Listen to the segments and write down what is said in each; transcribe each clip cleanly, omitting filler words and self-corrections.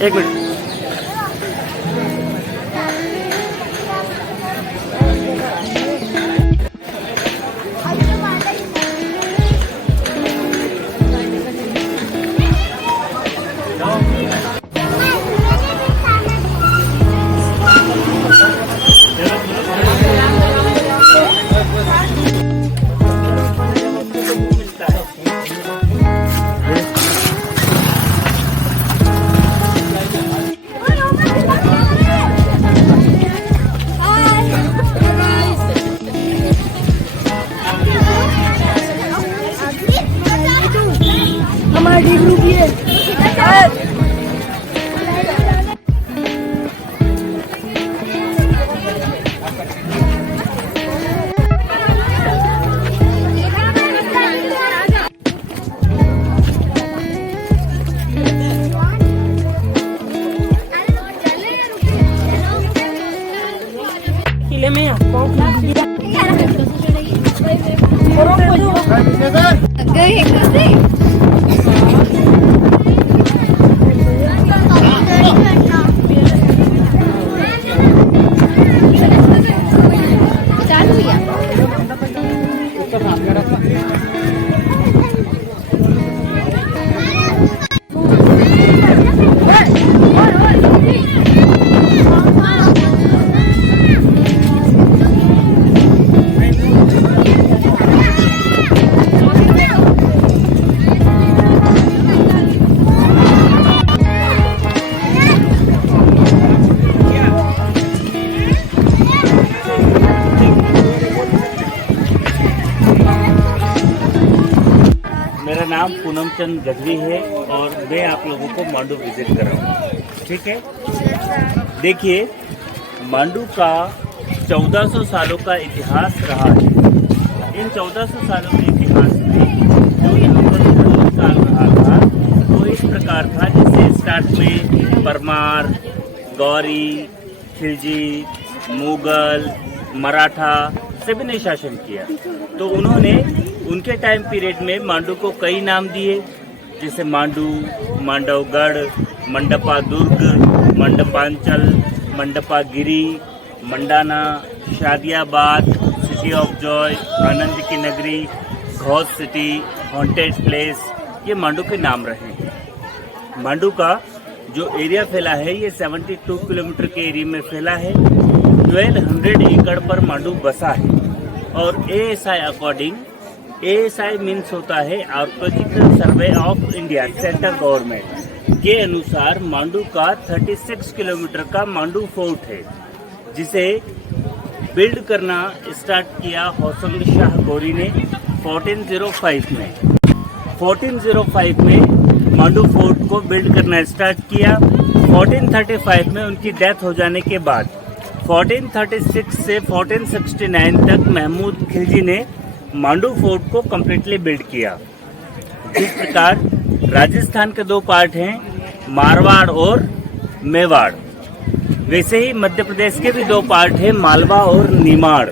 एक मिनट। हमारी ग्रुप ये किले में मेरा नाम पूनम चंद गढ़वी है और मैं आप लोगों को मांडू विजिट कर रहा हूँ। ठीक है, देखिए मांडू का 1400 सालों का इतिहास रहा है। इन 1400 सालों के इतिहास में जो यहाँ पर काल रहा था वो इस प्रकार था, जैसे स्टार्ट में परमार, गौरी, खिलजी, मुगल, मराठा सभी ने शासन किया। तो उन्होंने उनके टाइम पीरियड में मांडू को कई नाम दिए, जैसे Mandu, Mandavgarh, Mandapa Durg, Mandapanchal, Mandapa Giri, Mandana, Shadiabad, city of joy, आनंद की नगरी, घोष सिटी, हॉन्टेड प्लेस, ये मांडू के नाम रहे हैं। मांडू का जो एरिया फैला है ये 72 किलोमीटर के एरिया में फैला है। 1200 एकड़ पर मांडू बसा है और ASI अकॉर्डिंग, ASI मीन्स होता है archaeological survey of India, central government के अनुसार मांडू का 36 किलोमीटर का मांडू फोर्ट है, जिसे बिल्ड करना स्टार्ट किया होसंग शाह गौरी ने 1405 में। 1405 में मांडू फोर्ट को बिल्ड करना स्टार्ट किया। 1435 में उनकी डेथ हो जाने के बाद 1436 से 1469 तक महमूद खिलजी ने मांडू फोर्ट को कम्प्लीटली बिल्ड किया। इस प्रकार राजस्थान के दो पार्ट हैं, मारवाड़ और मेवाड़। वैसे ही मध्य प्रदेश के भी दो पार्ट हैं, मालवा और निमाड़।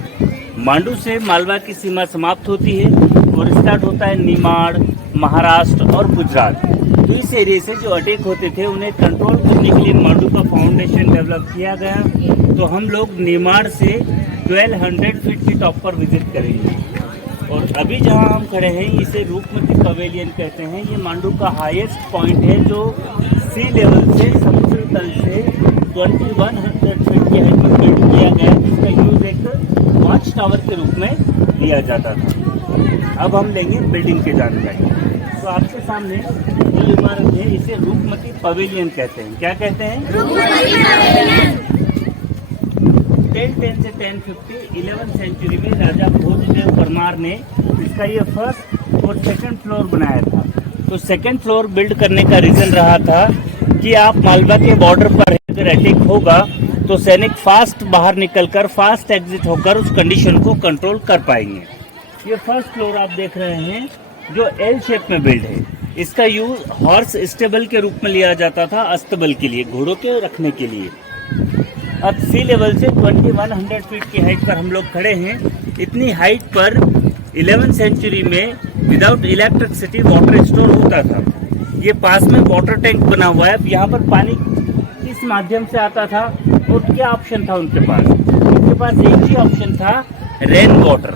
मांडू से मालवा की सीमा समाप्त होती है और स्टार्ट होता है निमाड़, महाराष्ट्र और गुजरात। तो इस एरिया से जो अटैक होते थे उन्हें कंट्रोल करने के लिए मांडू का फाउंडेशन डेवलप किया गया। तो हम लोग निमाड़ से 1200 फीट की टॉप पर विजिट करेंगे। और अभी जहां हम खड़े हैं इसे रूपमती पवेलियन कहते हैं। ये मांडू का हाईएस्ट पॉइंट है जो सी लेवल से, समुद्र तल से 2100 फीट की हाइट पर बिल्ड किया गया, जिसका यूज एक वॉच टावर के रूप में लिया जाता था। अब हम लेंगे बिल्डिंग के जानकारी। तो आपके सामने जो इमारत है इसे रूपमती पवेलियन कहते हैं। क्या कहते हैं? 1010 से 1050 11th सेंचुरी में राजा भोजदेव परमार ने इसका ये फर्स्ट और सेकंड फ्लोर बनाया था। तो सेकंड फ्लोर बिल्ड करने का रीजन रहा था कि आप मालवा के बॉर्डर पर अगर अटैक होगा तो सैनिक फास्ट बाहर निकलकर, फास्ट एग्जिट होकर उस कंडीशन को कंट्रोल कर पाएंगे। ये फर्स्ट फ्लोर आप देख रहे हैं जो एल शेप में बिल्ड है। इसका यूज हॉर्स स्टेबल के रूप में लिया जाता था, अस्तबल के लिए, घोड़ों के रखने के लिए। अब सी लेवल से 2100 फीट की हाइट पर हम लोग खड़े हैं। इतनी हाइट पर 11th सेंचुरी में विदाउट इलेक्ट्रिसिटी वाटर स्टोर होता था। ये पास में वाटर टैंक बना हुआ है। यहाँ पर पानी किस माध्यम से आता था और क्या ऑप्शन था उनके पास? उनके पास एक ही ऑप्शन था, रेन वाटर।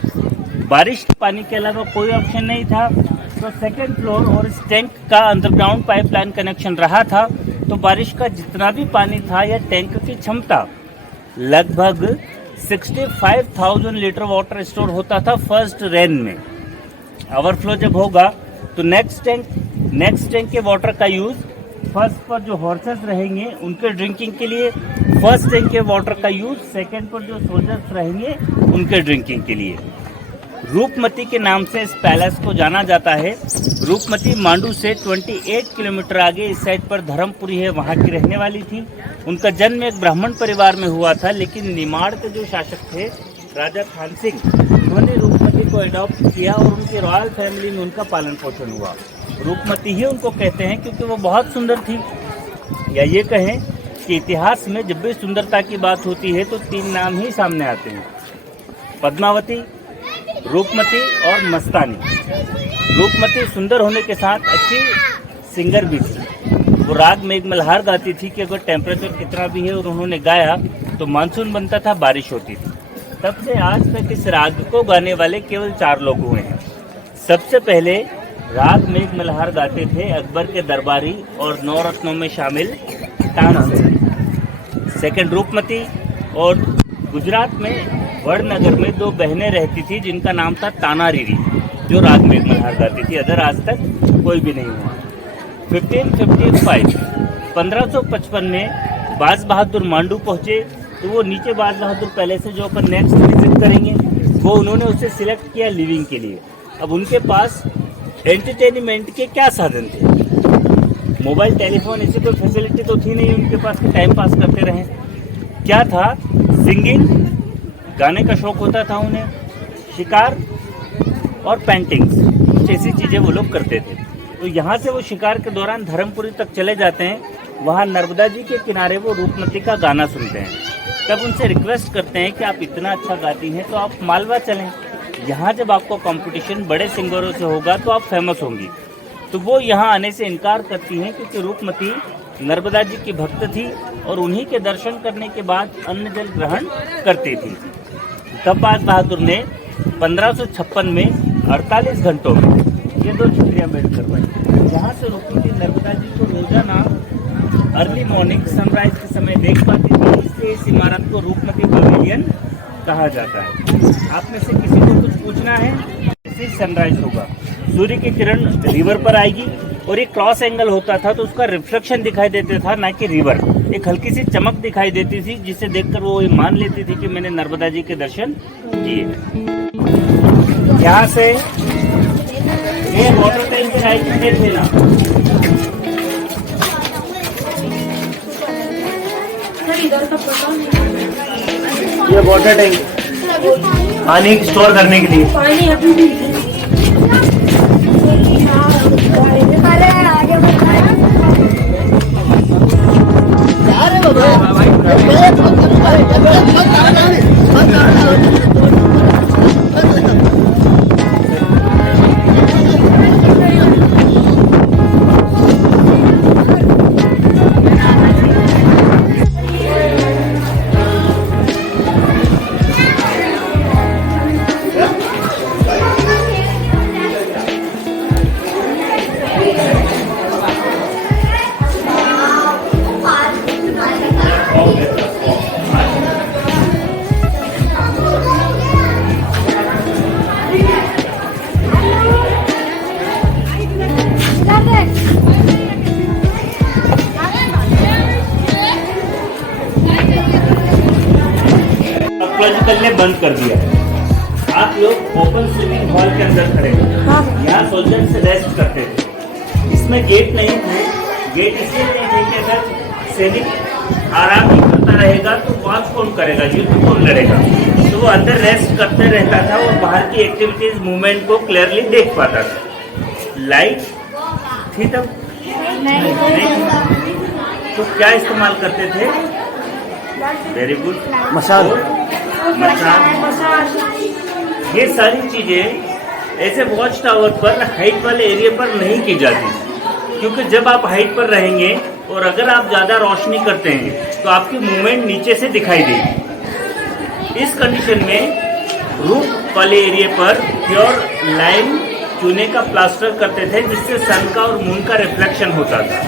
बारिश के पानी के अलावा कोई ऑप्शन नहीं था। तो सेकेंड फ्लोर और इस टैंक का अंडरग्राउंड पाइपलाइन कनेक्शन रहा था, तो बारिश का जितना भी पानी था या टैंक की क्षमता लगभग 65,000 लीटर वाटर स्टोर होता था फर्स्ट रेन में। ओवरफ्लो जब होगा तो नेक्स्ट टैंक के वाटर का यूज फर्स्ट पर जो हॉर्सेस रहेंगे उनके ड्रिंकिंग के लिए, फर्स्ट टैंक के वाटर का यूज सेकंड पर जो सोल्जर्स रहेंगे उनके ड्रिंकिंग के लिए। रूपमती के नाम से इस पैलेस को जाना जाता है। रूपमती मांडू से 28 किलोमीटर आगे इस साइड पर धर्मपुरी है, वहाँ की रहने वाली थी। उनका जन्म एक ब्राह्मण परिवार में हुआ था, लेकिन निमाड़ के जो शासक थे राजा थान सिंह, उन्होंने रूपमती को अडॉप्ट किया और उनकी रॉयल फैमिली में उनका पालन पोषण हुआ। रूपमती ही उनको कहते हैं क्योंकि वो बहुत सुंदर थी। या ये कहें कि इतिहास में जब भी सुंदरता की बात होती है तो 3 नाम ही सामने आते हैं, पद्मावती, रूपमती और मस्तानी। रूपमती सुंदर होने के साथ अच्छी सिंगर भी थी। वो राग मेघमल्हार गाती थी कि अगर टेम्परेचर कितना भी है और उन्होंने गाया तो मानसून बनता था, बारिश होती थी। तब से आज तक इस राग को गाने वाले केवल 4 लोग हुए हैं। सबसे पहले राग मेघमल्हार गाते थे अकबर के दरबारी और 9 रत्नों में शामिल तानसेन। सेकंड रूपमती, और गुजरात में वड़नगर में 2 बहनें रहती थी जिनका नाम था तानारीरी, जो राग मेघमल्हार गाती थी। अदर आज तक कोई भी नहीं हुआ। 1555 में बाज बहादुर मांडू पहुंचे, तो वो नीचे बाज बहादुर पैलेस से जो अपन नेक्स्ट विजिट करेंगे वो उन्होंने उसे सिलेक्ट किया लिविंग के लिए। अब उनके पास एंटरटेनमेंट के क्या साधन थे? मोबाइल टेलीफोन ऐसी कोई फैसिलिटी तो थी नहीं उनके पास कि टाइम पास करते रहें। क्या था? सिंगिंग, गाने का शौक होता था उन्हें, शिकार और पेंटिंग्स, कुछ ऐसी चीज़ें वो लोग करते थे। तो यहाँ से वो शिकार के दौरान धर्मपुरी तक चले जाते हैं। वहाँ नर्मदा जी के किनारे वो रूपमती का गाना सुनते हैं। तब उनसे रिक्वेस्ट करते हैं कि आप इतना अच्छा गाती हैं तो आप मालवा चलें, यहाँ जब आपको कंपटीशन बड़े सिंगरों से होगा तो आप फेमस होंगी। तो वो यहाँ आने से इनकार करती हैं क्योंकि रूपमती नर्मदा जी की भक्त थी और उन्हीं के दर्शन करने के बाद अन्न जल ग्रहण करती थी। तब बाज बहादुर ने 1556 में 48 घंटों में ये 2 छतरियाँ मेड करवाई। यहाँ से रूपमती नर्मदा जी को रोजाना अर्ली मॉर्निंग सनराइज के समय देख पाती थी, इसलिए इस इमारत को रूपमती पवेलियन कहा जाता है। आप में से किसी को कुछ पूछना है? जैसे सनराइज होगा, सूर्य की किरण रिवर पर आएगी और एक क्रॉस एंगल होता था तो उसका रिफ्लेक्शन दिखाई देता था, ना कि रिवर। एक हल्की सी चमक दिखाई देती थी जिसे देखकर वो ये मान लेती थी कि मैंने नर्मदा जी के दर्शन किए। यहाँ से ये वाटर टैंक थे ना, ये वाटर टैंक पानी स्टोर करने के लिए। पानी अभी भी ने बंद कर दिया। आप लोग ओपन स्विमिंग हॉल के अंदर खड़े हैं। यहाँ सोल्जर्स रेस्ट करते थे। इसमें गेट नहीं थे। गेट इसलिए नहीं थे कि अगर सैनिक आराम नहीं करता रहेगा तो वॉच कौन करेगा, युद्ध कौन लड़ेगा। तो वो अंदर रेस्ट करते रहता था और बाहर की एक्टिविटीज मूवमेंट को क्लियरली देख पाता था। लाइट थी तब नहीं। तो क्या इस्तेमाल करते थे? वेरी गुड, मशाल। ये सारी चीजें ऐसे वॉच टावर पर हाइट वाले एरिया पर नहीं की जाती, क्योंकि जब आप हाइट पर रहेंगे और अगर आप ज़्यादा रोशनी करते हैं तो आपकी मूवमेंट नीचे से दिखाई देगी। इस कंडीशन में रूफ वाले एरिया पर प्योर लाइम चूने का प्लास्टर करते थे, जिससे सन का और मून का रिफ्लेक्शन होता था।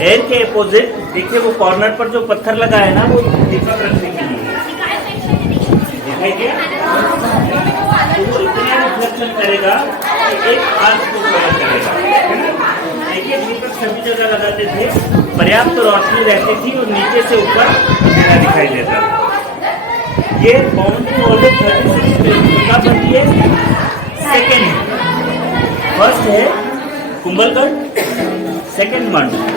एयर के अपोजिट देखिए, वो कॉर्नर पर जो पत्थर लगा है ना, वो दीपक रखने के लिए दिखाई दिया, तो वो इतना रिफ्लेक्शन करेगा कि एक आर्च को कवर करेगा, है ना। देखिए, दीपक सभी जगह लगाते थे, पर्याप्त रोशनी रहती थी और नीचे से ऊपर अंधेरा दिखाई देता था। ये बाउंड्री वॉल 36 का बनती है। सेकेंड है, फर्स्ट है कुंभलगढ़, सेकेंड मांडू।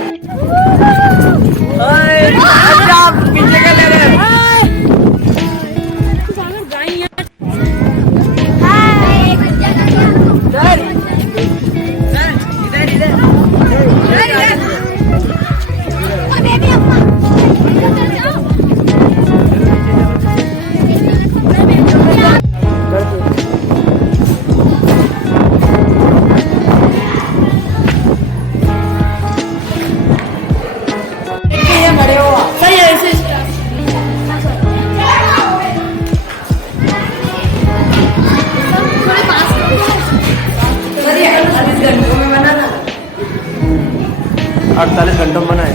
अड़तालीस घंटों में बना है।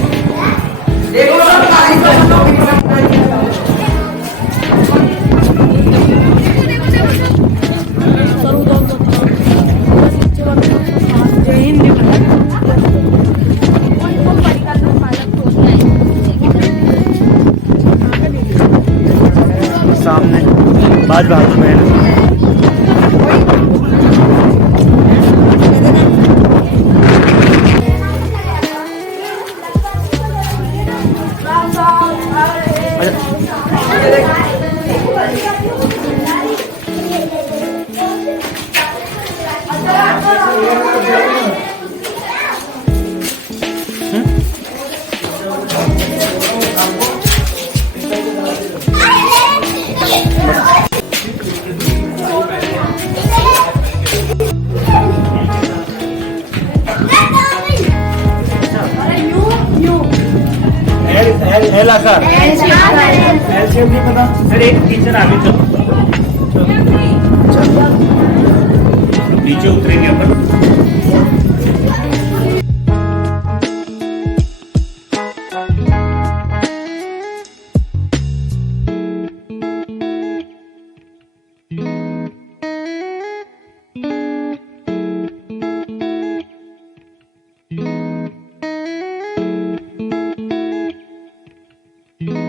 सामने बाज बहादुर महल। आकार एलसीएम नहीं पता सर। एक टीचर आगे चलो, नीचे उतरेंगे अपन। you